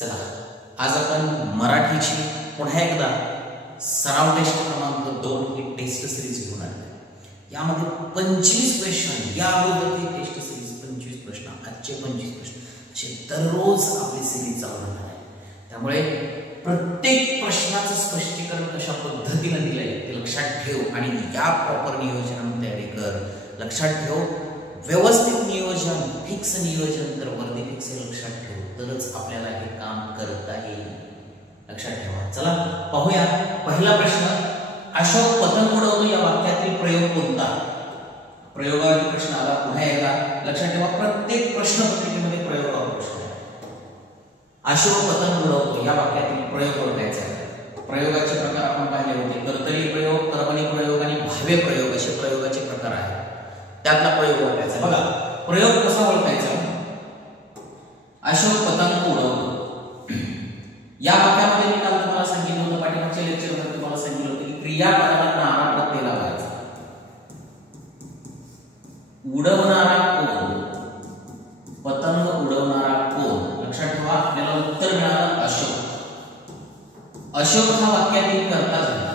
चला आज आपण मराठीची पुन्हा एकदा सराव टेस्ट क्रमांक 2 ही टेस्ट सिरीज घेऊन आली आहे। यामध्ये 25 क्वेश्चन, या अगोदरची टेस्ट सिरीज 25 प्रश्न, आजचे 25 प्रश्न असे दररोज आपली सिरीज चालू राहणार आहे। त्यामुळे प्रत्येक प्रश्नाचं स्पष्टीकरण कशा पद्धतीने दिलंय ते लक्षात ठेव आणि या प्रॉपर नियोजनाने तयारी कर। लक्षात ठेव, व्यवस्थित नियोजन, फिक्स नियोजन, तर वर्दी फिक्स लक्षात ठेव, तरच आपल्याला हे काम करता येईल। लक्षात ठेवा। चला पाहूया पहिला प्रश्न। अशोक पतंग उडवतो या वाक्यातील प्रयोग कोणता? प्रयोगावरील प्रश्न आला पुन्हा एकदा लक्षात ठेवा। प्रत्येक प्रश्न पत्रिकेमध्ये प्रयोगावर प्रश्न आहे। अशोक पतंग उडवतो या वाक्यातील प्रयोग ओळखायचा आहे। प्रयोगाचे प्रकार आपण पाहिले होते, कर्तरी प्रयोग, कर्मणी प्रयोग आणि भाव्य प्रयोग असे प्रयोगाचे प्रकार आहेत। त्यातला प्रयोग ओळखायचा। बघा प्रयोग कसा ओळखायचा? अशोक पतंग उडवतो या वाक्यामध्ये मी काल तुम्हाला सांगितलं होतं, पाठीमागच्या लेक्चरमध्ये तुम्हाला सांगितलं होतं की क्रियापदाला नाम प्रत्यय लावायचा। उडवणारा कोण? पतंग उडवणारा कोण? लक्षात ठेवा। आपल्याला उत्तर मिळालं अशोक। अशोक हा वाक्यातील कर्ता झाला।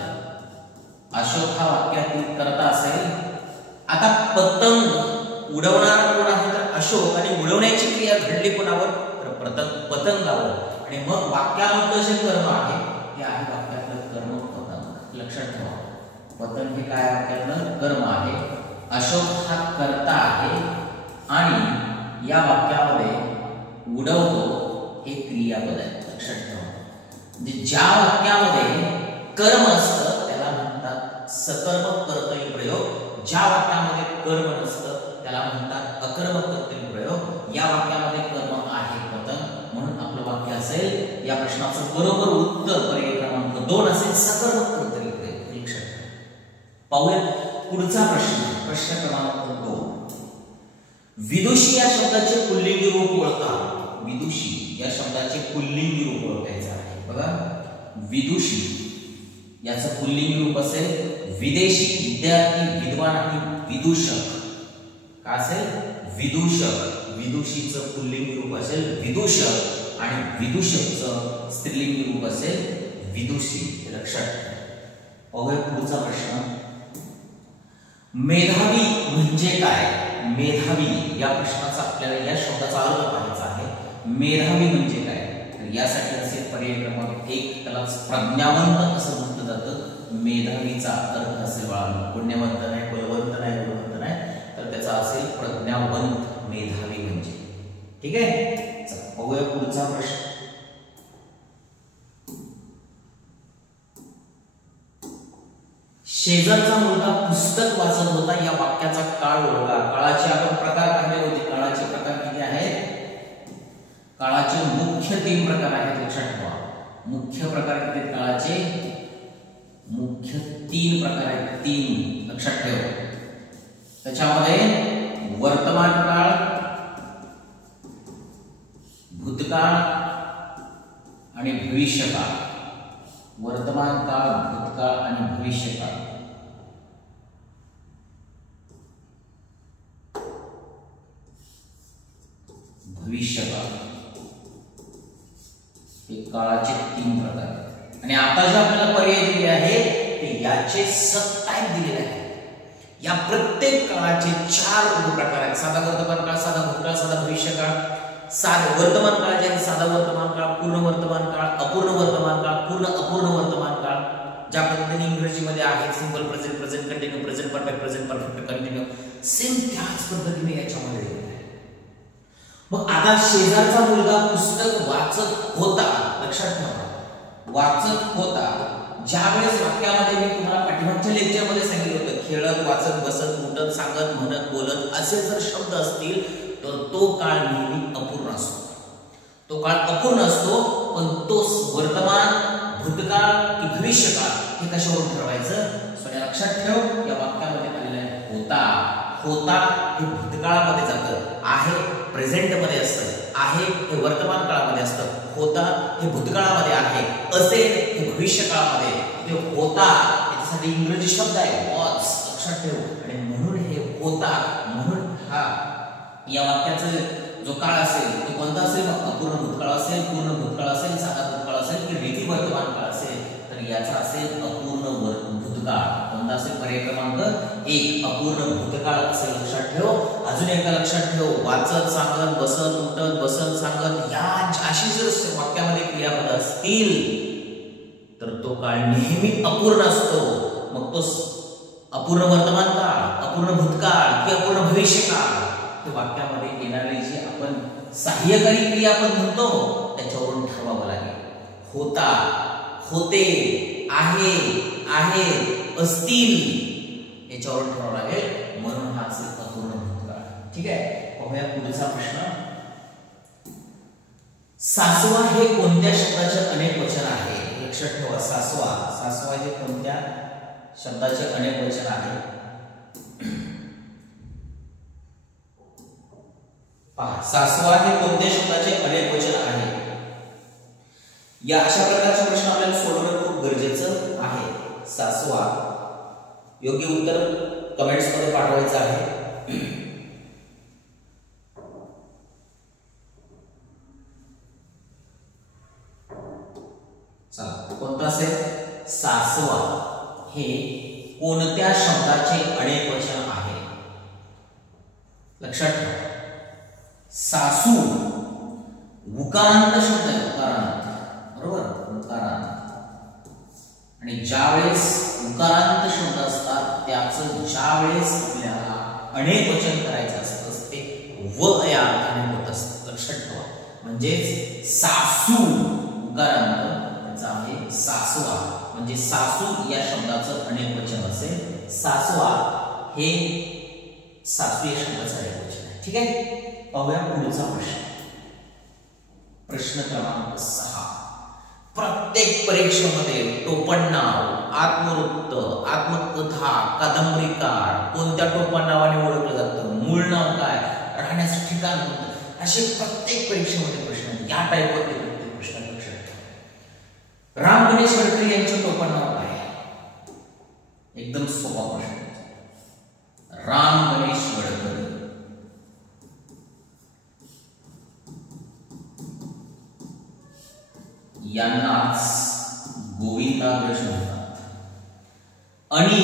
अशोक हा वाक्यातील कर्ता असेल। आता पतंग उडवणारा कोण आहे? तर अशोक, आणि उडवण्याची क्रिया घडली कोणावर? तर पतंगावर। आणि मग वाक्यामध्ये जे कर्म आहे ते आहे वाक्यातलं कर्म पतंग। लक्षात ठेवा, पतंग हे काय वाक्यातलं कर्म आहे, अशोक हा कर्ता आहे आणि या वाक्यामध्ये उडवतो हे क्रियापद आहे। लक्षात ठेवा, म्हणजे ज्या वाक्यामध्ये कर्म असतं त्याला म्हणतात सकर्मक कर्तरी प्रयोग, ज्या वाक्यामध्ये कर्म नसतं त्याला म्हणतात अकर्मक कर्तरी प्रयोग। या वाक्यामध्ये कर्म आहे पतंग, म्हणून आपलं वाक्य असेल, या प्रश्नाचं बरोबर उत्तर पर्याय क्रमांक 2 असेल सकर्मक कर्तरी प्रयोग। लक्षात ठेवा। पाहूया पुढचा प्रश्न, प्रश्न क्रमांक 2। विदुषी या शब्दाचे पुल्लिंगी रूप ओळखा। विदुषी या शब्दाचे पुल्लिंगी रूप ओळखायचं आहे। बघा विदुषी याचं पुल्लिंगी रूप असेल विदेशी, विद्यार्थी, विद्वान आणि विदूषक। काय असेल? विदूषक। विदुषीचं पुल्लिंगी रूप असेल विदूषक आणि विदूषकचं स्त्रीलिंगी रूप असेल विदुषी। लक्षात ठेवा। पाहूया पुढचा प्रश्न। मेधावी म्हणजे काय? मेधावी या प्रश्नाचा आपल्याला या शब्दाचा अर्थ पाहायचा आहे। मेधावी म्हणजे काय? तर यासाठी असेल पर्याय क्रमांक 1, त्यालाच प्रज्ञावंत असं म्हटलं जातं। मेधावीचा अर्थ असेल बाळांनो, पुण्यवंत नाही, बलवंत नाही, गुणवंत नाही, तर त्याचा असेल प्रज्ञावंत, मेधावी म्हणजे। ठीक आहे, चला पाहूया पुढचा प्रश्न। शेजारचा मुलगा पुस्तक वाचत होता या वाक्याचा काळ ओळखा। काळाचे आपण प्रकार पाहिले होते। काळाचे प्रकार किती आहेत? काळाचे मुख्य 3 प्रकार आहेत। लक्षात ठेवा, मुख्य प्रकार किती आहेत काळाचे? मुख्य 3 प्रकार आहेत, 3। लक्षात ठेव। त्याच्यामध्ये वर्तमान काळ, भूतकाळ आणि भविष्यकाळ। वर्तमान काळ, भूतकाळ आणि भविष्यकाळ। भविष्यकाळ हे काळाचे 3 प्रकार आहेत। आणि आता जे आपल्याला पर्याय दिले आहेत ते याचे सब टाइप दिलेले आहेत। या प्रत्येक काळाचे 4 उपप्रकार आहेत। साधा वर्तमान काळ, साधा भूतकाळ, साधा भविष्यकाळ। साधा वर्तमान काळ जे आहे साधा वर्तमान काळ, पूर्ण वर्तमान काळ, अपूर्ण वर्तमान काळ, पूर्ण अपूर्ण वर्तमान काळ, ज्या पद्धतीने इंग्रजीमध्ये आहे simple present, present continue, present perfect continue, same त्याच पद्धतीने याच्यामध्ये दिलेलं आहे। मग आता शेजारचा मुलगा पुस्तक वाचत होता। लक्षात ठेवा, वाचत होता। ज्यावेळेस वाक्यामध्ये मी तुम्हाला पाठीमागच्या लेक्चरमध्ये सांगितलं होतं खेळत, वाचत, बसत, उठत, सांगत, म्हणत, बोलत असे जर शब्द असतील तर तो काळ नेहमी अपूर्ण असतो। तो काळ अपूर्ण असतो, पण तो वर्तमान, भूतकाळ की भविष्यकाळ हे कशावरून ठरवायचं? सो लक्षात ठेव, या वाक्यामध्ये आलेलं आहे होता। होता हे भूतकाळामध्ये जातं, आहे प्रेझेंट मध्ये असतं, आहे हे वर्तमान काळामध्ये असतं, होता हे भूतकाळामध्ये आहे, असेल हे भविष्यकाळामध्ये। हे होता याच्यासाठी इंग्रजी शब्द आहे वॉज। लक्षात ठेव, आणि म्हणून हे होता, म्हणून हा या वाक्याचं जो काळ असेल तो कोणता असेल? अपूर्ण भूतकाळ असेल, पूर्ण भूतकाळ असेल, साधा भूतकाळ असेल की रीती वर्तमान काळ असेल, तर याचा असेल अपूर्ण भूतकाळ. कोणता असेल? पर्याय क्रमांक 1 अपूर्ण भूतकाळ असेल. लक्षात ठेव. अजून एकदा लक्षात ठेव, वाचत सांगत बसत उठत बसत सांगत या अशी जर वाक्यामध्ये क्रियापद असतील तर तो काळ नेहमी अपूर्ण असतो. मग तो अपूर्ण वर्तमान काळ, अपूर्ण भूतकाळ की अपूर्ण भविष्यकाळ हे वाक्यामध्ये येणारे जे आपण सहाय्यकारी क्रियापद म्हणतो त्याच्यावरून ठरवावं लागेल. होता, होते, आहे, आहेत, असतील याच्यावरून ठरवावं लागेल. म्हणून हा असेल अपूर्ण भूतकाळ. ठीक आहे. पाहूया पुढचा प्रश्न. सासवा हे कोणत्या शब्दाचे अनेक वचन आहे? लक्षात ठेवा. सासवा, सासवा हे कोणत्या शब्दाचे अनेक वचन आहे? पहा, सासवा हे कोणत्या शब्दाचे अनेक वचन आहे? या अशा प्रकारचे प्रश्न आपल्याला सोडवणं खूप गरजेचं आहे. सासवा योग्य उत्तर कमेंट्स मध्ये पाठवायचं आहे. चला, कोणता असेल? सासवा हे कोणत्या शब्दाचे अनेक वचन आहे? लक्षात ठेवा. सासू उकारांत शब्द आहे. उकारांत, बरोबर? उकारांत. आणि ज्यावेळेस उकारांत शब्द असतात त्याचं ज्यावेळेस आपल्याला अनेक वचन करायचं असतं ते व या अर्थाने होत असतं. लक्षात ठेवा. म्हणजेच सासू उकारांत त्याचा आहे सासवा, म्हणजे सासू या शब्दाचं अनेक वचन असेल. सासवा हे सासू या शब्दाचं अनेक वचन आहे. ठीक आहे. पाहूया पुढचा प्रश्न. प्रश्न क्रमांक 6. प्रत्येक परीक्षेमध्ये टोपणनाव, आत्मवृत्त, आत्मकथा, कादंबरीकार कोणत्या टोपणनावाने ओळखलं जातं? मूळ नाव काय? राहण्याचं ठिकाण कोणतं? असे प्रत्येक परीक्षेमध्ये प्रश्न या टाईपवरती प्रत्येक प्रश्न लक्षात ठेवा. राम गणेश गडकरी यांचे टोपणनाव काय? एकदम सोपा प्रश्न. राम गणेश गडकरी. यांनाच गोविंदाग्रज म्हणतात. आणि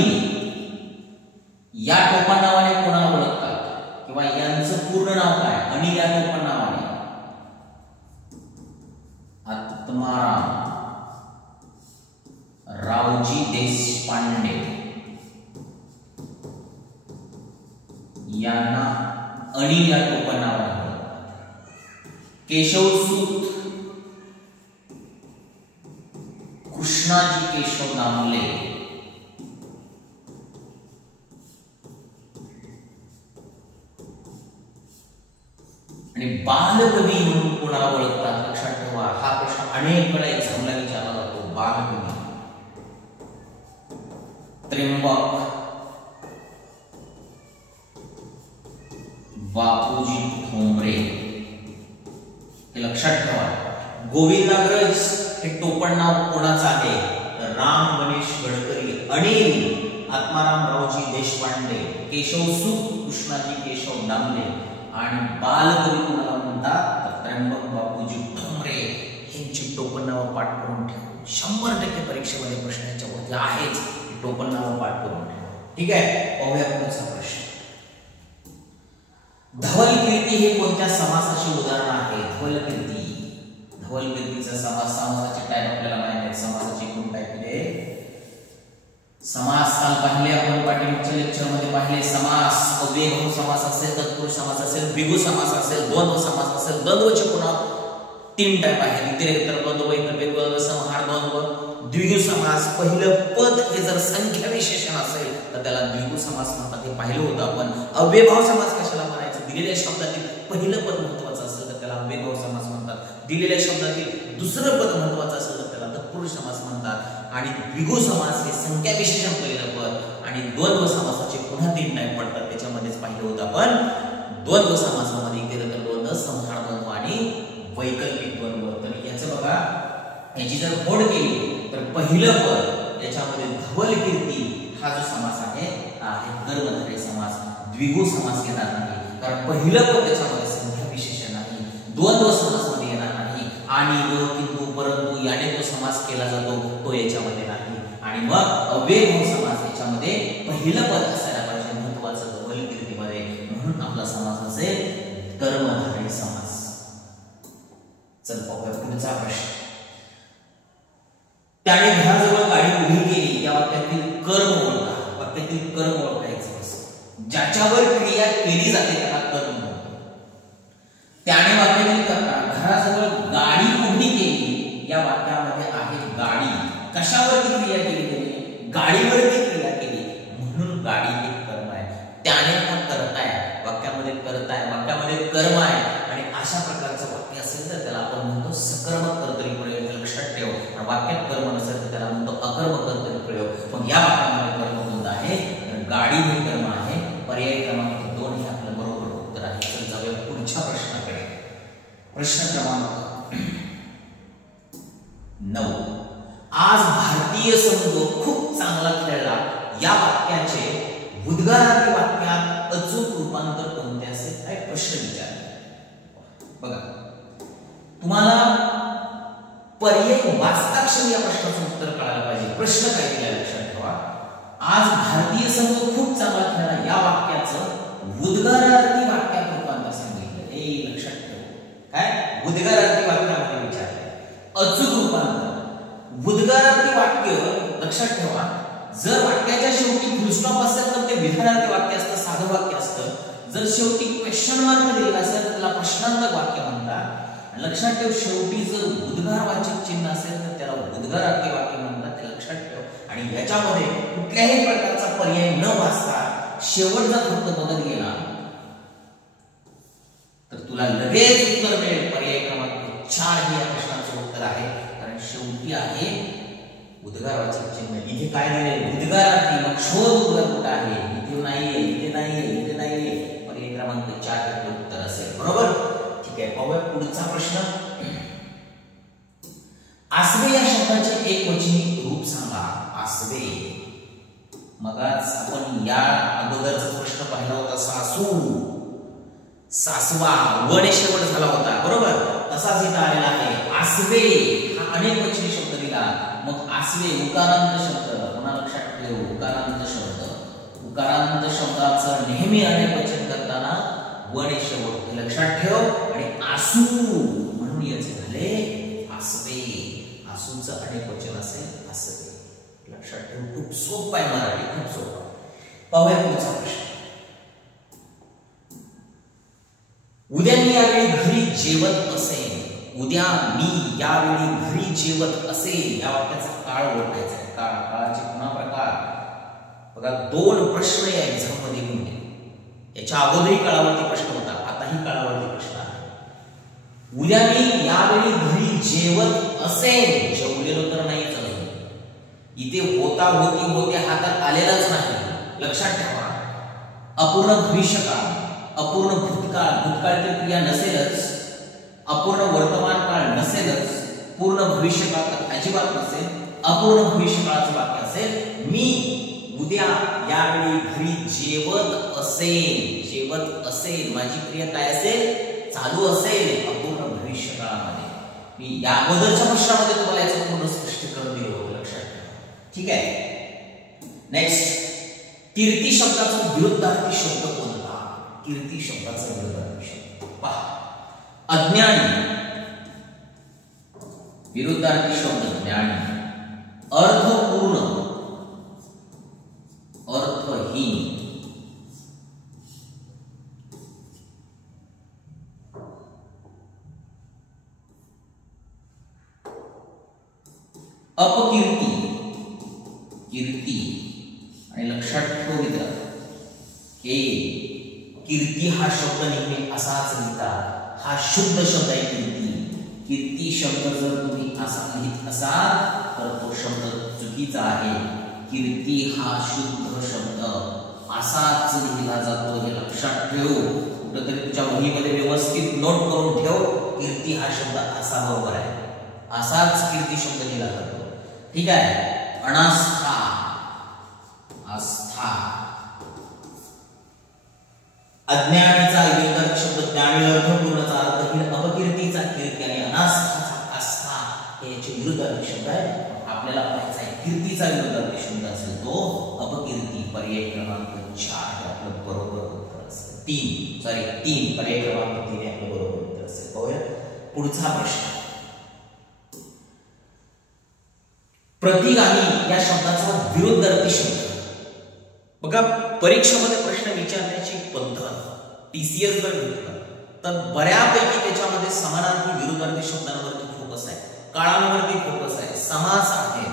या टोपणनावाने कोणाला ओळखतात किंवा यांचं पूर्ण नाव काय? आणि या टोपणनावाने आत्माराम रावजी देशपांडे यांना आणि या टोपणनावाने ओळखतात. केशवसूत कृष्णाजी केशव दामले आणि बालकवी म्हणून कोणाला ओळखतात? लक्षात ठेवा. हा प्रश्न अनेक वेळा एक्झामला विचारला जातो. बालकवी त्र्यंबक बापूजी ठोंबरे हे लक्षात ठेवा. गोविंदाग्रज हे टोपणनाव कोणाचं आहे? राम गणेश गडकरी. अनिल आत्मारामरावजी देशपांडे, केशवसूत कृष्णाजी केशव दामले आणि बालकवी कोणाला म्हणतात? त्र्यंबक बापूजी ठोंबरे. यांची टोपणनाव पाठ करून ठेवा. 100% परीक्षेमध्ये प्रश्न याच्यावरती आहेच. टोपणनाव पाठ करून ठेवा. ठीक आहे. पाहूया पुढचा प्रश्न. धवलकीर्ती हे कोणत्या समासाचे उदाहरण आहे? धवलकीर्ती. धवलकीर्तीचा समास, समासाचे टाईप आपल्याला माहिती आहे. समासाचे कोण टाईप आहे? समास काल पाहिले आपण पाठीमागच्या लेक्चर मध्ये पाहिले. समास अव्ययभाव समास असेल, तत्पुरुष समास असेल, द्विगु समास असेल, द्वंद्व समास असेल. द्वंद्वचे पुन्हा 3 टाईप आहेत. इतरेतर द्वंद्व, वैकल्पिक द्वंद्व, समाहार द्वंद्व. द्विगु समास पहिलं पद हे जर संख्या विशेषण असेल तर त्याला द्विगु समास म्हणतात. हे पाहिलं होतं आपण. अव्ययभाव समास कशाला म्हणायचं? दिलेल्या शब्दातील पहिलं पद महत्त्वाचं असेल तर त्याला अव्ययभाव समास म्हणतात. दिलेल्या शब्दातील दुसरं पद महत्त्वाचं असेल तर त्याला तत्पुरुष समास म्हणतात. आणि द्विगु समास हे संख्या विशेषण पहिलं पद आणि द्वंद्व समासाचे पुन्हा 3 टाईप पडतात. त्याच्यामध्येच पाहिलं होतं आपण. द्वंद्व समासामध्ये इतरेतर द्वंद्व, समाहार द्वंद्व आणि वैकल्पिक द्वंद्व. तर याचं बघा, याची जर फोड केली तर पहिलं पद याच्यामध्ये धवलकीर्ती हा जो समास आहे कर्मधारय समास. द्विगु समास घेणार नाही कारण पहिलं पद त्याच्यामध्ये संख्या विशेषण द्वंद्व समासामध्ये येणार नाही. आणि व किंतु परंतु याने तो समास केला जातो तो याच्यामध्ये नाही. आणि मग अव्ययभाव समास याच्यामध्ये पहिलं पद असायला पाहिजे महत्वाचं गवल कीर्तीमध्ये. म्हणून आपला समास असेल कर्मधारय समास. चल पाहूया पुढचा प्रश्न. त्याने घराजवळ गाडी उभी केली या वाक्यातील कर्म ओळखा. वाक्यातील कर्म ओळखायचं असं ज्याच्यावर क्रिया केली जाते त्याला कर्म म्हणतात. त्याने वाक्यातील कर्ता घराजवळ गाडी उभी केली या वाक्यामध्ये आहे गाडी. कशावरती क्रिया केली गेली? गाडीवरती क्रिया केली म्हणून गाडी हे कर्म आहे. त्याने हा कर्ता आहे, वाक्यामध्ये कर्ता आहे, वाक्यामध्ये कर्म आहे. आणि अशा प्रकारचं वाक्य असेल तर त्याला आपण म्हणतो सकर्मक कर्तरी प्रयोग. लक्षात ठेव. वाक्यात कर्म नसेल तर त्याला म्हणतो अकर्मक कर्तरी प्रयोग. मग या वाक्यामध्ये कर्म कोणतं आहे? गाडी हे कर्म आहे. पर्याय क्रमांक 2 हे आपलं बरोबर उत्तर आहे. तर जाऊया पुढच्या प्रश्नाकडे. प्रश्न क्रमांक 9. आज भारतीय संघ खूप चांगला खेळला या वाक्याचे उद्गारार्थी वाक्यात अचूक रूपांतर कोणते असेल? हा प्रश्न विचारला. बघा तुम्हाला पर्याय वाचताक्षणी या प्रश्नाचं उत्तर कळायला पाहिजे. प्रश्न काय दिला लक्षात ठेवा. आज भारतीय संघ खूप चांगला खेळला या वाक्याचं उद्गारार्थी वाक्यात रूपांतर सांगितलं. हे लक्षात ठेव. काय उद्गारार्थी वाक्यामध्ये विचारलंय अचूक रूपांतर. उद्गारार्थी वाक्य लक्षात ठेवा. जर वाक्याच्या शेवटी फुलस्टॉप असेल तर ते विधानार्थी वाक्य असतं, साधं वाक्य असतं. जर शेवटी क्वेश्चन मार्क दिलेला असेल तर त्याला प्रश्नार्थक वाक्य म्हणतात. लक्षात ठेव शेवटी जर उद्गारवाचक चिन्ह असेल तर त्याला उद्गारार्थी वाक्य म्हणतात. ते लक्षात ठेव. आणि याच्यामध्ये कुठल्याही प्रकारचा पर्याय न वाचता शेवटचा फक्त बदल गेला तर तुला लगेच उत्तर मिळेल. पर्याय क्रमांक 4 हे या प्रश्नाचं उत्तर आहे. कारण शेवटी आहे उद्गारवाचक चिन्ह. इथे काय दिले? उद्गारार्थी. मग शोध उद्गार कुठे आहे? इथे नाहीये, इथे नाहीये, इथे नाहीये. पर्याय क्रमांक 4 हे उत्तर असेल. बरोबर. ठीक आहे. पाहूया पुढचा प्रश्न. आसवे या शब्दाचे एकवचनी रूप सांगा. आसवे. मगाच आपण या अगोदरचा प्रश्न पाहिला होता सासू, सासवा, वने शेवट झाला होता. बरोबर. तसाच इथं आलेला आहे आसवे. हा अनेकवचनी शब्द दिला. मग आसवे उकारांत शब्द. पुन्हा लक्षात ठेव उकारांत शब्द. उकारांत शब्दाचं नेहमी अनेकवचन करताना वने शेवट हे लक्षात ठेव. आणि आसू म्हणून याचे झाले आसवे. आसूचं अनेकवचन असेल आसवे. लक्षात ठेव. खूप सोपं आहे मराठी, खूप सोपं. पाहूया पुढचा प्रश्न. उद्या मी यावेळी घरी जेवत असेन. उद्या मी यावेळी घरी जेवत असेन या वाक्याचा काळ ओळखायचा आहे. काळ. काळाचे पुन्हा प्रकार बघा. 2 प्रश्न या एक्झाम मध्ये येऊन गेले. याच्या अगोदरही काळावरती प्रश्न होता, आताही काळावरती प्रश्न आहे. उद्या मी यावेळी घरी जेवत असेन. जेवलेलो तर नाहीच अजून. इथे होता, होती, होते हातात आलेलाच नाही. लक्षात ठेवा. अपूर्ण भविष्यकाळ, अपूर्ण भूतकाळ, भूतकाळातील क्रिया नसेलच, अपूर्ण वर्तमान काळ नसेलच, पूर्ण भविष्यकाळ तर अजिबात नसेल. अपूर्ण भविष्यकाळाचं वाक्य असेल मी उद्या यावेळी घरी जेवत असेन. जेवत असेल माझी क्रिया काय असेल? चालू असेल अपूर्ण भविष्यकाळामध्ये. मी या अगोदरच्या प्रश्नामध्ये तुम्हाला याचं पूर्ण स्पष्टीकरण दिलं होतं. लक्षात ठेवा. ठीक आहे. नेक्स्ट. कीर्ती शब्दाचा विरुद्धार्थी शब्द कोणता? कीर्ती शब्दाचा विरुद्धार्थी शब्द पहा. अज्ञानी. विरुद्धार्थी शब्द ज्ञानी. अर्थपूर्ण, अर्थहीन. अपकीर्ती, कीर्ती. आणि लक्षात ठेव मित्र हे कीर्ती हा शब्द नेहमी असाच लिहितात. हा शुद्ध शब्द आहे कीर्ती. कीर्ती शब्द जर तुम्ही असा लिहित असाल तर तो शब्द चुकीचा आहे. कीर्ती हा शुद्ध शब्द असाच लिहिला जातो हे लक्षात ठेव. कुठेतरी तुझ्या वहीमध्ये व्यवस्थित नोट करून ठेव. कीर्ती हा शब्द असा बरोबर आहे. असाच कीर्ती शब्द लिहिला जातो. ठीक आहे. अनास्था, आस्था. अज्ञानीचा विरुद्धार्थी शब्द ज्ञानी. अर्थपूर्णचा अर्थहीन. अपकीर्ती विरुद्धार्थी शब्द आहे. आपल्याला पाहायचा आहे कीर्तीचा विरुद्धार्थी शब्द असेल तो अपकीर्ती. पर्याय क्रमांक 4 हे आपलं बरोबर उत्तर असेल. 3 पर्याय क्रमांक 3 हे आपलं बरोबर उत्तर असेल. पाहूया पुढचा प्रश्न. प्रतिगामी या शब्दाचा विरुद्धार्थी शब्द. बघा परीक्षेमध्ये प्रश्न विचारण्याची पद्धत टीसीएस जर घेतलं तर बऱ्यापैकी त्याच्यामध्ये समानार्थी विरुद्धार्थी शब्दांवरती फोकस आहे, काळांवरती फोकस आहे, समास आहे.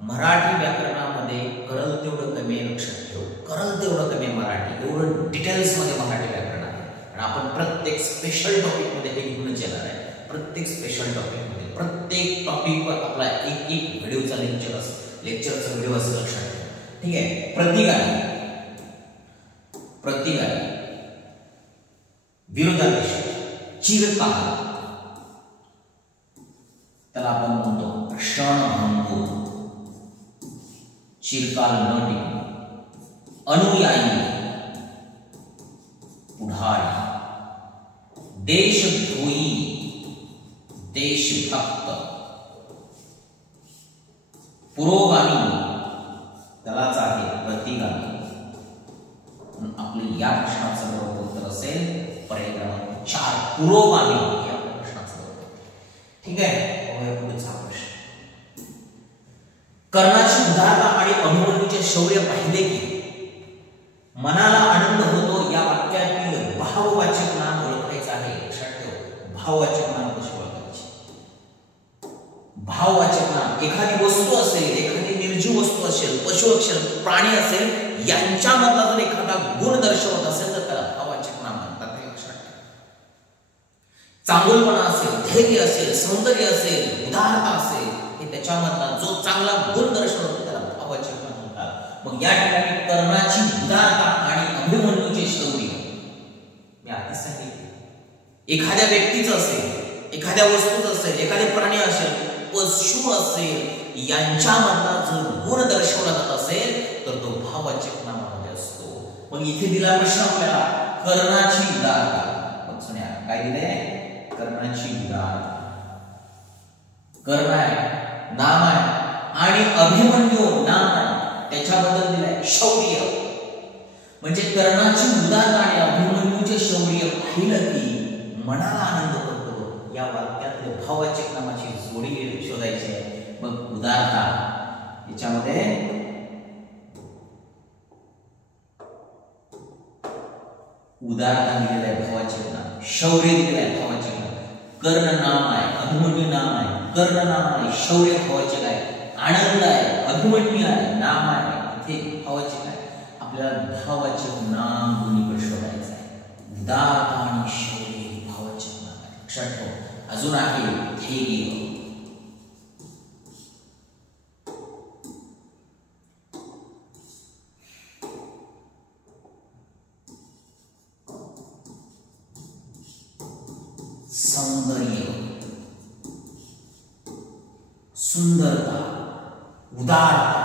मराठी व्याकरणामध्ये करल तेवढं कमी लक्षात ठेव, करल तेवढं कमी मराठी, एवढं डिटेल्स मध्ये मराठी व्याकरण आहे. आणि आपण प्रत्येक स्पेशल टॉपिक मध्ये हे घेऊनच येणार आहे. प्रत्येक स्पेशल टॉपिक मध्ये प्रत्येक टॉपिकवर आपला एक व्हिडिओचा लेक्चरचा व्हिडिओ असं लक्षात ठेव. ठीक आहे. प्रतिगामी विरुद्धार्थी शब्द चिरकाल, त्याला आपण म्हणतो क्षणभंगूर, चिरकाल न टिकणे. अनुयायी, पुढारी. देशद्रोही, देशभक्त. पुरोगामी त्यालाच आहे प्रतिगामी. आपले या प्रश्नाचं बरोबर उत्तर असेल पर्याय क्रमांक 4 पुरोगामी या प्रश्नाचं बरोबर. ठीक आहे. पुढचा प्रश्न. कर्णाची उदारता आणि अभिमन्यूचे शौर्य पाहिले की मनाला आनंद होतो या वाक्यातील भाववाचक नाम ओळखायचं आहे. लक्षात ठेव, भाववाचक नाम कसे ओळखायचे. भाववाचक नाम एखादी वस्तू असेल, एखादी निर्जीव वस्तू असेल, पशु असेल, प्राणी असेल, यांच्यामधला जर एखादा गुण दर्शवत असेल तर त्याला भाववाचक नाम म्हणतात. हे लक्षात ठेव. चांगुलपणा असेल, धैर्य असेल, सौंदर्य असेल, उदारता असेल, हे त्याच्यामधला जो चांगला गुण दर्शवतो त्याला भाववाचक नाम म्हणतात. मग या ठिकाणी कर्णाची उदारता आणि अभिमन्यूचे शौर्य मी आधीच सांगितले. एखाद्या व्यक्तीचं असेल, एखाद्या वस्तूचं असेल, एखादे प्राणी असेल, पशु असेल, यांच्यामधला जो गुण दर्शवला जात असेल तर तो भाववाचक नामामध्ये असतो. मग इथे दिला प्रश्न आपल्याला कर्णाची उदारता. मग सुन्या काय दिलंय? कर्णाची उदारता. कर्ण आहे, नाम आहे, आणि अभिमन्यू नाम आहे, त्याच्याबद्दल दिलाय शौर्य. म्हणजे कर्णाची उदारता आणि अभिमन्यूचे शौर्य पाहिलं की मनाला आनंद होतो. या वाक्यातले भाववाचक नामाची जोडी शोधायची आहे. मग उदारता याच्यामध्ये उदारता दिलेला आहे भाववाचक नाम, शौर्य दिलेला आहे भाववाचक नाम, कर्ण नाम आहे, अभिमन्यू नाम आहे, कर्ण नाम आहे, शौर्य भाववाचक आहे, आनंद आहे, अभिमन्यू आहे, नाम आहे, इथे भाववाचक आहे. आपल्याला भाववाचक नाम दोन्हीकडे शोधायचं आहे. उदारता आणि शौर्य भाववाचक नाम आहे. लक्षात ठेव. अजून आहे धैर्य. सौंदर्य, सुंदरता, उदारता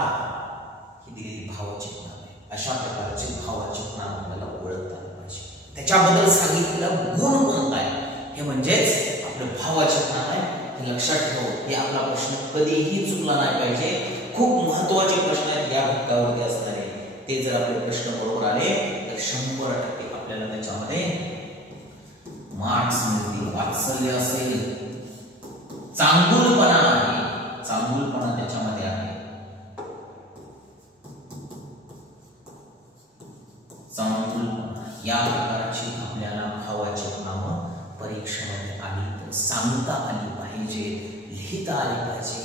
ही दिलेली भाववाचक नाम आहे. अशा प्रकारचे भाववाचक नाम आपल्याला ओळखता आले पाहिजे. त्याच्याबद्दल सांगितलेला गुण कोणता आहे हे म्हणजेच आपलं भाववाचक नाम आहे. हे लक्षात ठेव. हे आपला प्रश्न कधीही चुकला नाही पाहिजे. खूप महत्त्वाचे प्रश्न आहेत या घटकावरती असणारे. ते जर आपले प्रश्न बरोबर आले तर 100% आपल्याला त्याच्यामध्ये मार्क्स मिळतील. वात्सल्य असेल, चांगुलपणा आहे, चांगुलपणा त्याच्यामध्ये आहे, चांगुलपणा या प्रकारची आपल्याला भाववाचक नामं परीक्षेमध्ये आली तर सांगता आली पाहिजे, लिहिता आली पाहिजे,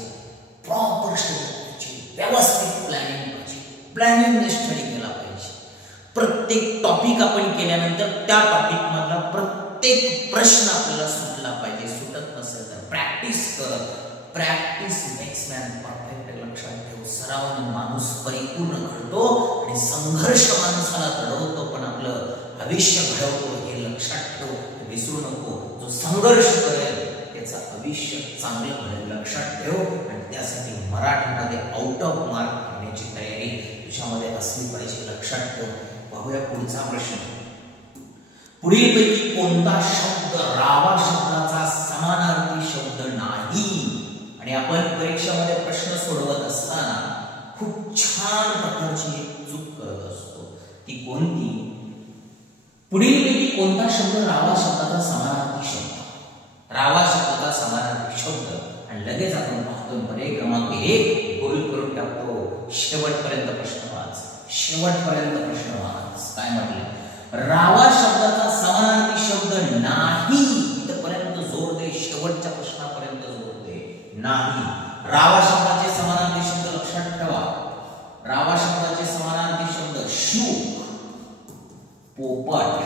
प्रॉपर स्टडी पाहिजे, व्यवस्थित प्लॅनिंग पाहिजे, प्लॅनिंगने स्टडी केला पाहिजे. प्रत्येक टॉपिक आपण केल्यानंतर त्या टॉपिक मधला प्रत्येक प्रश्न आपल्याला सुटला पाहिजे. सुटत नसेल तर प्रॅक्टिस करत, प्रॅक्टिस मेक्स मॅन परफेक्ट. लक्षात ठेव. सरावाने माणूस परिपूर्ण घडतो आणि संघर्ष माणसाला घडवतो पण आपलं भविष्य घडवतो. हे लक्षात ठेव, विसरू नको. जो संघर्ष करेल त्याचं भविष्य चांगलं घडेल. लक्षात ठेव. आणि त्यासाठी मराठीमध्ये आउट ऑफ मार्क घेण्याची तयारी तुझ्यामध्ये असली पाहिजे. लक्षात ठेव. पाहूया पुढचा प्रश्न. पुढीलपैकी कोणता शब्द रावा शब्दाचा समानार्थी शब्द नाही आणि आपण परीक्षेमध्ये प्रश्न सोडवत असताना खूप छान प्रकारची एक चूक करत असतो. ती कोणती? पुढीलपैकी कोणता शब्द रावा शब्दाचा समानार्थी शब्द? रावा शब्दाचा समानार्थी शब्द आणि लगेच आपण पाहतो पर्याय क्रमांक 1 गोल करून टाकतो. शेवटपर्यंत प्रश्न वाच, शेवटपर्यंत प्रश्न वाच. काय म्हटलं? रावा शब्दाचा समानार्थी शब्द नाही. इथपर्यंत जोर दे, शेवटच्या प्रश्नापर्यंत जोर दे. नाही. रावा शब्दाचे समानार्थी शब्द लक्षात ठेवा. रावा शब्दाचे समानार्थी शब्द शूक, पोपट,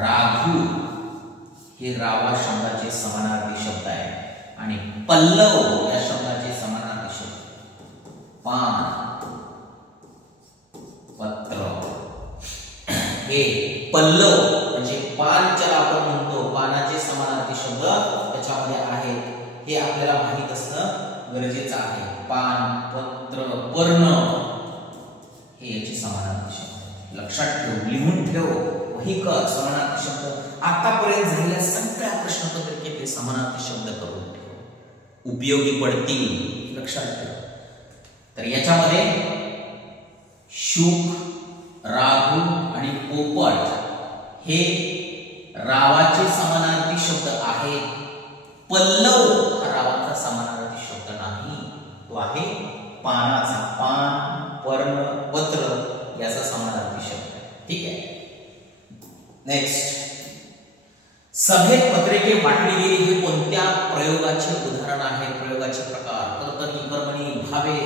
राघू हे रावा शब्दाचे समानार्थी शब्द आहेत. आणि पल्लव या शब्दाचे समानार्थी शब्द पान, पत्र. हे पल्लव म्हणजे पान ज्याला आपण म्हणतो, पानाचे समानार्थी शब्द त्याच्यामध्ये आहेत. हे आपल्याला माहित असणं गरजेचं आहे. पान, पत्र, पर्ण हे याचे समानार्थी शब्द लक्षात ठेव, लिहून ठेव, वही कर. समानार्थी शब्द आतापर्यंत झालेल्या सगळ्या प्रश्नपत्रिकेत हे समानार्थी शब्द करून ठेव, उपयोगी पडतील. लक्षात ठेव. तर याच्यामध्ये शुक, राघू आणि पोपट हे रावाचे समानार्थी शब्द आहेत. पल्लव हा रावाचा समानार्थी शब्द नाही, तो आहे पानाचा. पान, पर्ण, पत्र याचा समानार्थी शब्द. ठीक आहे. नेक्स्ट, सभेत पत्रिके वाटली गेली हे कोणत्या प्रयोगाचे उदाहरण आहे? प्रयोगाचे प्रकार कर्तरी, कर्मणी, भावे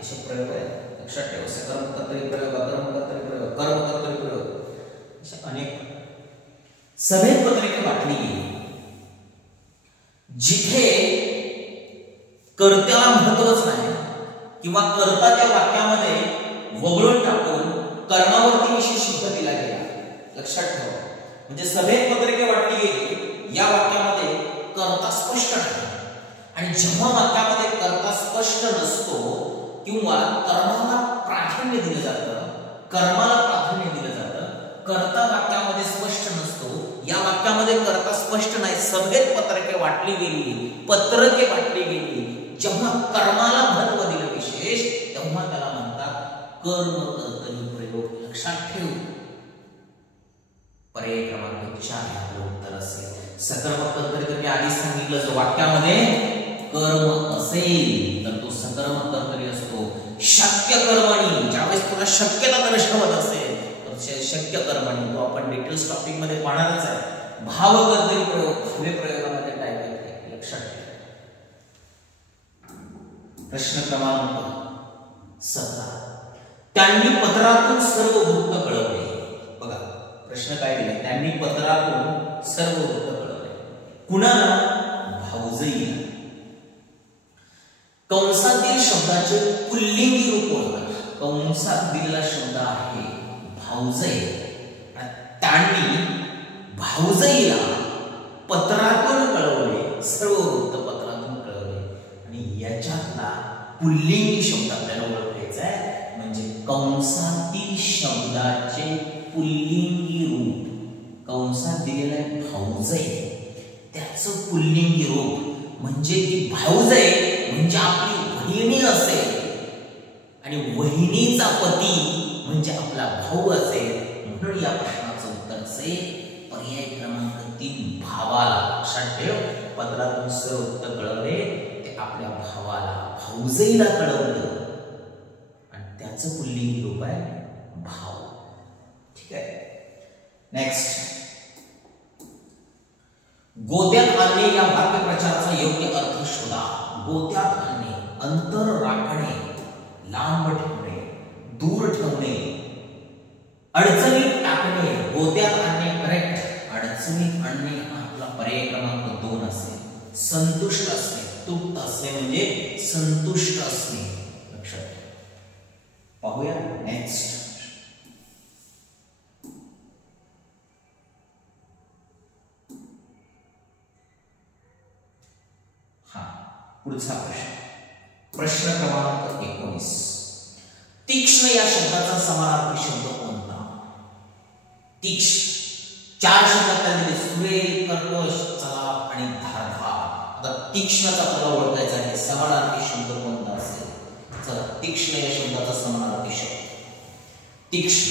असे प्रयोग आहेत. लक्षात ठेवा. सकर्मकर्तरी प्रयोग, अकर्मकर्तरी प्रयोग, कर्मकर्तरी प्रयोग असे अनेक. सभेत पत्रिके वाटली गेली जिथे कर्त्याला महत्वच नाही किंवा कर्ता त्या वाक्यामध्ये वगळून टाकून कर्मावरती विशेष शब्द दिला गेला. लक्षात ठेवा. म्हणजे सभेत पत्रिके वाटली गेली या वाक्यामध्ये कर्ता स्पष्ट नाही आणि जेव्हा वाक्यामध्ये कर्ता स्पष्ट नसतो किंवा कर्माला प्राधान्य दिलं जातं, कर्माला प्राधान्य दिलं जातं, कर्ता वाक्यामध्ये स्पष्ट नसतो, या वाक्यामध्ये कर्ता स्पष्ट नाही, सभेत पत्रके वाटली गेली, पत्रके वाटली गेली, जेव्हा कर्माला महत्व दिलं विशेष तेव्हा त्याला म्हणतात कर्मकर्तरी प्रयोग. लक्षात ठेव. पर्याय क्रमांक 4 आपलं उत्तर असेल. सकर्मकर्तरी तर मी आधीच सांगितलं, जर वाक्यामध्ये कर्म असेल तर तो सकर्मकर्तरी असतो. शक्य कर्मणी, ज्यावेळेस तुला शक्यता दर्शवत असेल तर शक्य कर्मणी, तो आपण डिटेल्स टॉपिक मध्ये पाहणारच आहे. भावकर्तरी प्रयोग भावे प्रयोगामध्ये काय करते लक्षात ठेवा. प्रश्न क्रमांक 17, त्यांनी पत्रातून सर्व वृत्त कळवले. बघा प्रश्न काय दिला? त्यांनी पत्रातून सर्व वृत्त कळवले. कुणाला? भाऊजईला. कंसातील शब्दाचे पुल्लिंगी रूप ओळखा. कंसात दिलेला शब्द आहे भाऊजई. त्यांनी भाऊजईला पत्रातून कळवले, सर्व वृत्त पत्रातून कळवले. आणि याच्यातला पुल्लिंगी शब्द आपल्याला ओळखायचा आहे, म्हणजे कंसातील शब्दाचे पुल्लिंगी रूप. कंसात दिलेला आहे भाऊजई, त्याचं पुल्लिंगी रूप म्हणजे ती भाऊजई म्हणजे आपली वहिनी असेल आणि वहिनीचा पती म्हणजे आपला भाऊ असेल. म्हणून या प्रश्नाचं उत्तर असेल पर्याय क्रमांक 3 भावाला. लक्षात ठेव. पत्रातून सर्व उत्तर कळवले ते आपल्या भावाला, भाऊजईला कळवलं आणि त्याचं पुल्लिंगी रूप आहे भाव. ठीक आहे. नेक्स्ट, गोत्यात आणणे या वाक्यप्रचाराचा योग्य अर्थ शोधा. गोत्यात आणणे, अंतर राखणे, लांब ठेवणे, दूर ठेवणे, अडचणीत टाकणे. गोत्यात आणणे करेक्ट. अडचणीत आणणे हा आपला पर्याय क्रमांक 2 असेल. संतुष्ट असणे, तृप्त असणे म्हणजे संतुष्ट असणे. लक्षात ठेवा. पाहूया नेक्स्ट. पुढचा प्रश्न, प्रश्न क्रमांक 19. तीक्ष्ण या शब्दाचा समानार्थी शब्द कोणता? तीक्ष्ण 4 शब्दात दिले: सुरेख, कर्कश, चलाक आणि धारदार. आता तीक्ष्णचा आपल्याला ओळखायचा आहे. समानार्थी शब्द कोणता असेल? चला, तीक्ष्ण या शब्दाचा समानार्थी शब्द तीक्ष्ण.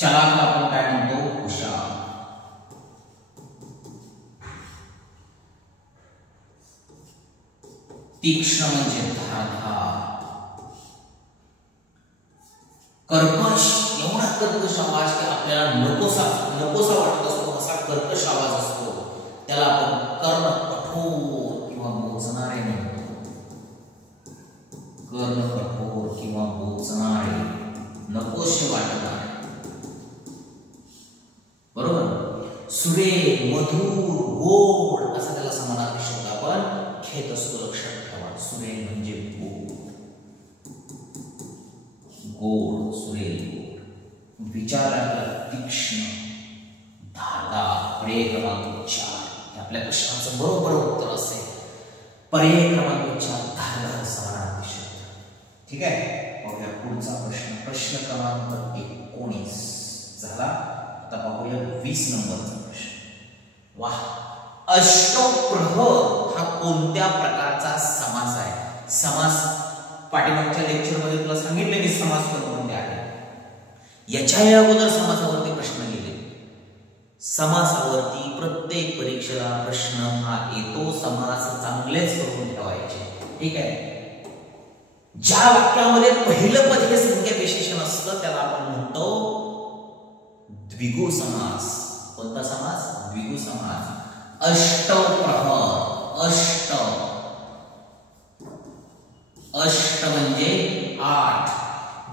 चलाला आपण काय म्हणतो? हुशार. तीक्ष्ण म्हणजे धारधार. कर्कश, एवढा कर्कश आवाज की आपल्याला नकोसा वाटत असतो, असा कर्कश आवाज असतो, त्याला आपण कर्ण कठोर किंवा बोचणारे म्हणतो. कर्ण कठोर किंवा बोचणारे, नकोशे वाटणारे. बरोबर. सुरेख, मधुर, गोड असा त्याला समानार्थी शब्द आपण घेत असतो. लक्षात ठेवा, सुरेख म्हणजे गोड, सुरेख. विचार आपला तीक्ष्ण, धारदार. पर्याय क्रमांक 4 हे आपल्या प्रश्नाचं बरोबर उत्तर असेल. पर्याय क्रमांक 4 धारदार समानार्थी शब्द. ठीक आहे, पाहूया पुढचा प्रश्न. प्रश्न क्रमांक 19 झाला. आता पाहूया 20 नंबरचा प्रश्न. वाह. अष्टप्रहर हा कोणत्या प्रकारचा समास आहे? समास पाठीमागच्या लेक्चरमध्ये तुला सांगितले की समास कोणते आहे. याच्या अगोदर समासावरती प्रश्न लिहिले. समासावरती प्रत्येक परीक्षेला प्रश्न हा येतो. समास चांगलेच करून ठेवायचे. ठीक आहे. ज्या वाक्यामध्ये पहिलं पद हे संख्या विशेषण असतं त्याला आपण म्हणतो द्विगु समास. कोणता समास? द्विगु समास. अष्टप्रहर. अष्ट, अष्ट म्हणजे 8.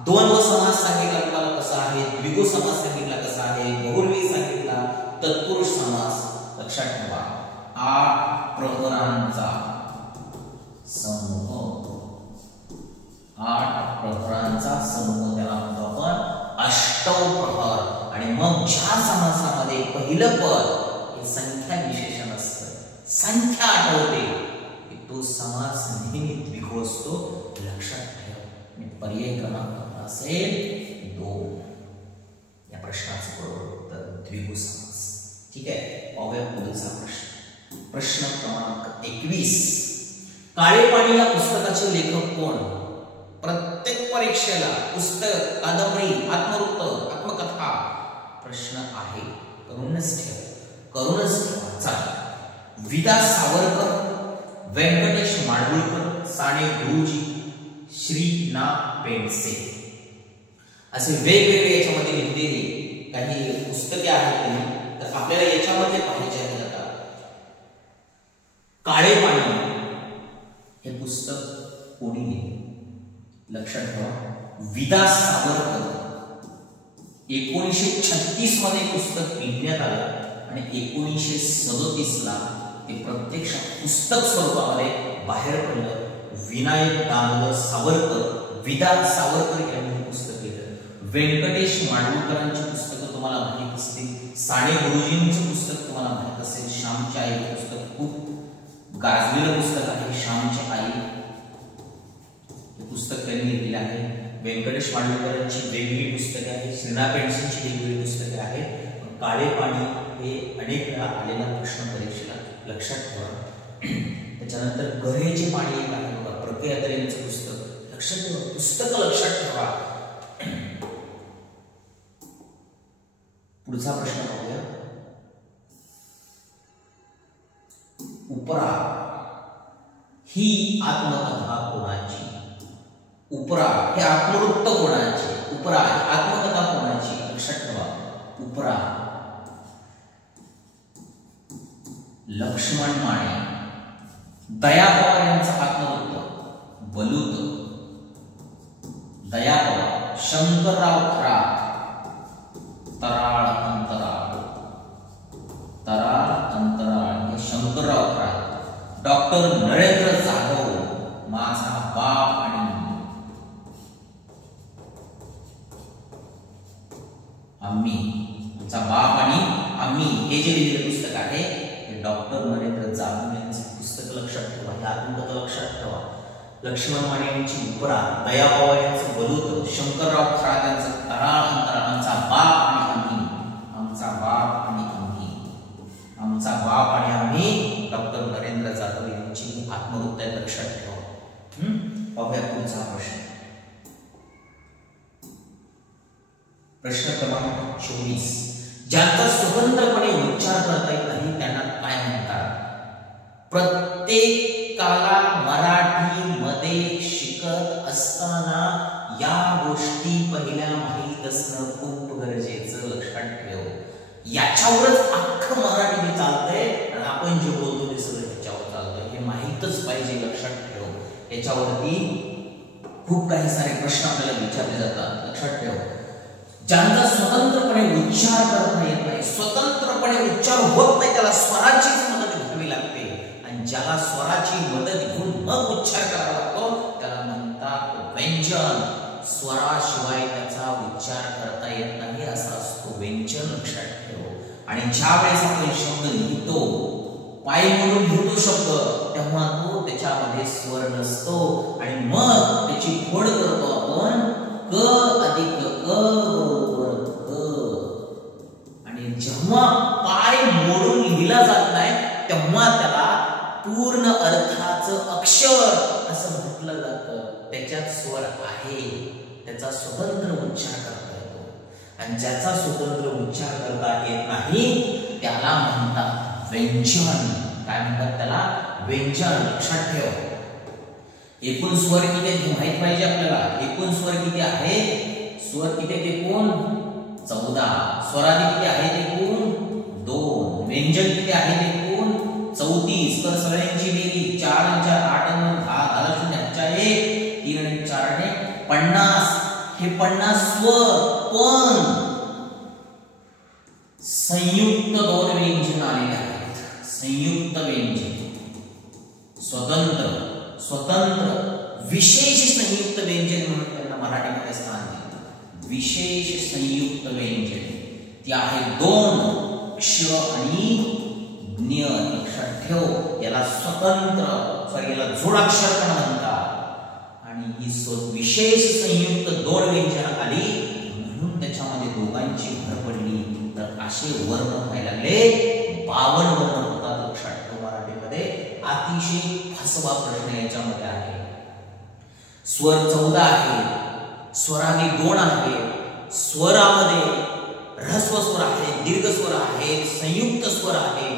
द्वंद्व समास सांगितला तुम्हाला कसा आहे, द्विगु समास सांगितला कसा आहे, बहुव्रीही सांगितला, तत्पुरुष समास. लक्षात ठेवा, 8 प्रहरांचा समूह. 8 प्रहरांचा समूह त्याला म्हणतो आपण अष्टप्रहर. आणि मग ज्या समासामध्ये पहिलं पद हे संख्या विशेषण असतं, संख्या आठवते, तो समास नेहमी द्विगु असतो. लक्षात ठेवा. पर्याय क्रमांक असेल 2. या प्रश्नाचं बरोबर उत्तर द्विगु समास. ठीक आहे, पाहूया पुढचा प्रश्न. प्रश्न क्रमांक 21. काळे पाणी या पुस्तकाचे लेखक कोण? प्रत्येक परीक्षेला पुस्तक, कादंबरी, आत्मवृत्त, आत्मकथा प्रश्न आहे. करूनच ठेवा. चला. विदा सावरकर, व्यंकटेश माडगुळकर, साने गुरुजी, श्री ना पेंडसे असे वेगवेगळे याच्यामध्ये लिहिलेले काही पुस्तके आहेत. तर आपल्याला याच्यामध्ये पाहायचे आहे. आता काळे पाणी हे पुस्तक कोणी लिहिले? लक्षात ठेवा, विदा सावरकर. 1936 मध्ये पुस्तक लिहिण्यात आलं आणि 1937 ला ते प्रत्यक्षात पुस्तक स्वरूपामध्ये बाहेर पडलं. विनायक दामोदर सावरकर, विदा सावरकर यांनी पुस्तक लिहिलं. व्यंकटेश माडगुळकरांची पुस्तकं तुम्हाला माहित असतील. साने गुरुजींचं पुस्तक तुम्हाला माहित असेल. श्यामची आई हे पुस्तक खूप गाजलेलं पुस्तक आहे. श्यामची आई हे पुस्तक त्यांनी लिहिलेलं आहे. व्यंकटेश माडगुळकरांची वेगवेगळी पुस्तके आहेत. श्री ना पेंडसेंची वेगवेगळी पुस्तके आहेत. काळे पाणी हे अनेक वेळा आलेला प्रश्न परीक्षेला. लक्षात ठेवा. त्याच्यानंतर गहेचे पाणी एक आहे बघा, प्रक्रिया यांचं पुस्तक. लक्षात ठेवा, पुस्तक लक्षात ठेवा. पुढचा प्रश्न पाहूया. उपरा ही आत्मकथा कोणाची? उपरा हे आत्मवृत्त कोणाचे? उपरा ही आत्मकथा कोणाची? लक्षात ठेवा. उपरा लक्ष्मण माने. दया पवार यांचा आत्मवृत्त बलूत. दया पवार. शंकरराव खरात, तराळ अंतराळ. तराळ अंतराळ हे शंकरराव खरात. डॉक्टर नरेंद्र जाधव, माझा बाप आणि आम्ही. आमचा बाप आणि आम्ही हे जे लिहिलेलं पुस्तक आहे हे डॉक्टर नरेंद्र जाधव यांचे पुस्तक. लक्षात ठेवा, हे आत्मकथा लक्षात ठेवा. लक्ष्मण माने यांची उपरा, दया पवार यांचं बलूत, शंकरराव खरात यांचं तराळ अंतराळ. आमचा बाप आणि आम्ही. आमचा बाप आणि आम्ही. आमचा बाप आणि आम्ही पुढचा प्रश्न. प्रश्न क्रमांक 24. ज्यांचा स्वतंत्रपणे उच्चार करता येत नाही त्यांना काय म्हणतात? प्रत्येकाला मराठीमध्ये शिकत असताना या गोष्टी पहिल्या माहीत असणं खूप गरजेचं. लक्षात ठेव. याच्यावरच अख्खं मराठी चालतंय आणि आपण जे बोलतो ते सगळं त्याच्यावर चालतंय. हे माहीतच पाहिजे. लक्षात ठेव. याच्यावरती खूप काही सारे प्रश्न आपल्याला विचारले जातात. लक्षात ठेव. ज्यांचा स्वतंत्रपणे उच्चार करता येत नाही, स्वतंत्रपणे उच्चार होत नाही, त्याला स्वराचीच मदत घ्यावी लागते. आणि ज्याला स्वराची मदत घेऊन मग उच्चार करावा लागतो त्याला म्हणतात व्यंजन. स्वराशिवाय त्याचा उच्चार करता येत नाही असा असतो व्यंजन. लक्षात ठेव. आणि ज्या वेळेस आपण शब्द लिहितो, पाय म्हणून लिहितो शब्द, तेव्हा तो त्याच्यामध्ये स्वर नसतो आणि मग त्याची फोड करतो आपण क अधिक क बरोबर क. आणि जेव्हा पाय मोडून लिहिला जात नाही तेव्हा त्याला पूर्ण अर्थाचं अक्षर असं म्हटलं जातं. त्याच्यात स्वर आहे, त्याचा स्वतंत्र उच्चार करता येतो. आणि ज्याचा स्वतंत्र उच्चार करता येत नाही त्याला म्हणतात व्यंजन. काय म्हणतात त्याला? व्यंजन. लक्षात ठेव. एकूण स्वर किती आहेत माहित पाहिजे आपल्याला. एकूण स्वर किती आहे? स्वर किती आहेत एकूण? 14. स्वरादी किती आहेत एकूण? 2. व्यंजन किती आहेत एकूण? 34. तर सगळ्यांची बेरीज 4 आणि 4 8 आणि 10 10 0 1 3 आणि 4 ने 50. हे 50 स्वर पण संयुक्त 2 व्यंजन आलेले आहेत. संयुक्त व्यंजन. स्वतंत्र स्वतंत्र विशेष संयुक्त व्यंजन म्हणून त्यांना मराठीमध्ये स्थान दिले. विशेष संयुक्त व्यंजन ती आहे 2 क्ष आणि ज्ञ. लक्षात ठेव. याला स्वतंत्र याला जोडाक्षर पण म्हणतात. आणि ही विशेष संयुक्त 2 व्यंजन आली म्हणून त्याच्यामध्ये दोघांची भर पडली. तर असे वर्ण व्हायला लागले 52 वर्ण होतात. लक्षात ठेव. मराठीमध्ये अतिशय फसवा प्रश्न याच्यामध्ये आहे. स्वर 14 आहे, स्वरादी 2 आहे, स्वरामध्ये ऱ्हस्व स्वर आहे, दीर्घ स्वर आहे, संयुक्त स्वर आहे,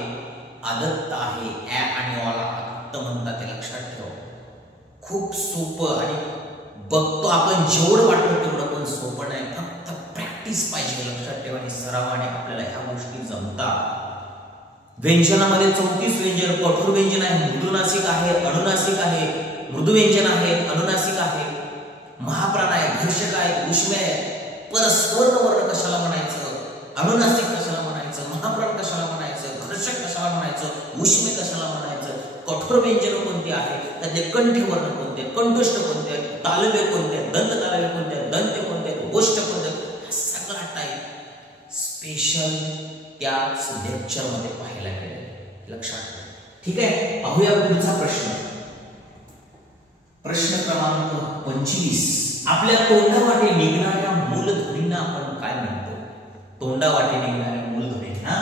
आदत्त आहे. ऍ आणि ऑला आदत्त म्हणतात. ते लक्षात ठेव. खूप सोपं आणि बघतो आपण जेवढं वाटतं तेवढं पण सोपं नाही. फक्त प्रॅक्टिस पाहिजे. लक्षात ठेवा. आणि सरावाने आपल्याला ह्या गोष्टी जमतात. व्यंजनामध्ये 34 व्यंजन. कठोर व्यंजन आहे, मृदुनासिक आहे, अनुनासिक आहे, मृदू व्यंजन आहे, अनुनासिक आहे, महाप्राण आहे, घर्षक आहे, उष्मे आहे. परस्वर्ण वर्ण कशाला म्हणायचं? अनुनासिक कशाला म्हणायचं? महाप्राण कशाला म्हणायचं? घर्षक कशाला म्हणायचं? उष्मे कशाला म्हणायचं? कठोर व्यंजन कोणती आहे? त्यातले कंठ वर्ण कोणते आहेत? कंठस्थ कोणते आहेत? तालव्य कोणते आहेत? दंत तालव्य कोणते आहेत? दंत्य कोणते आहेत? गोष्ट कोणते आहेत? सगळा टाईप स्पेशल त्याच लेक्चर मध्ये पाहायला मिळेल. लक्षात ठेवा. ठीक आहे. पाहूया पुढचा प्रश्न. प्रश्न क्रमांक 25. आपल्या तोंडावाटे निघणाऱ्या मूलध्वनींना आपण काय म्हणतो? तोंडावाटे निघणाऱ्या मूलध्वनींना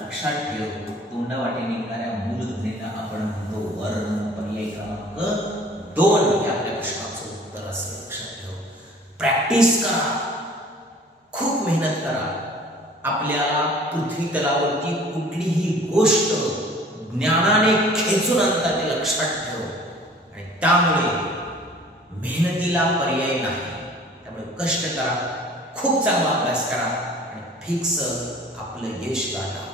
लक्षात ठेव. तोंडावाटे निघणाऱ्या मूलध्वनींना आपण म्हणतो वर्ण. पर्याय क्रमांक 2 हे आपल्या प्रश्नाचं उत्तर असेल. लक्षात ठेव. प्रॅक्टिस करा, खूप मेहनत करा. आपल्याला पृथ्वी तलावरती कुठलीही गोष्ट ज्ञानाने खेचून आणता ते लक्षात ठेव. आणि त्यामुळे मेहनतीला पर्याय नाही. त्यामुळे कष्ट करा, खूप चांगला अभ्यास करा आणि फिक्स आपलं यश गाठा.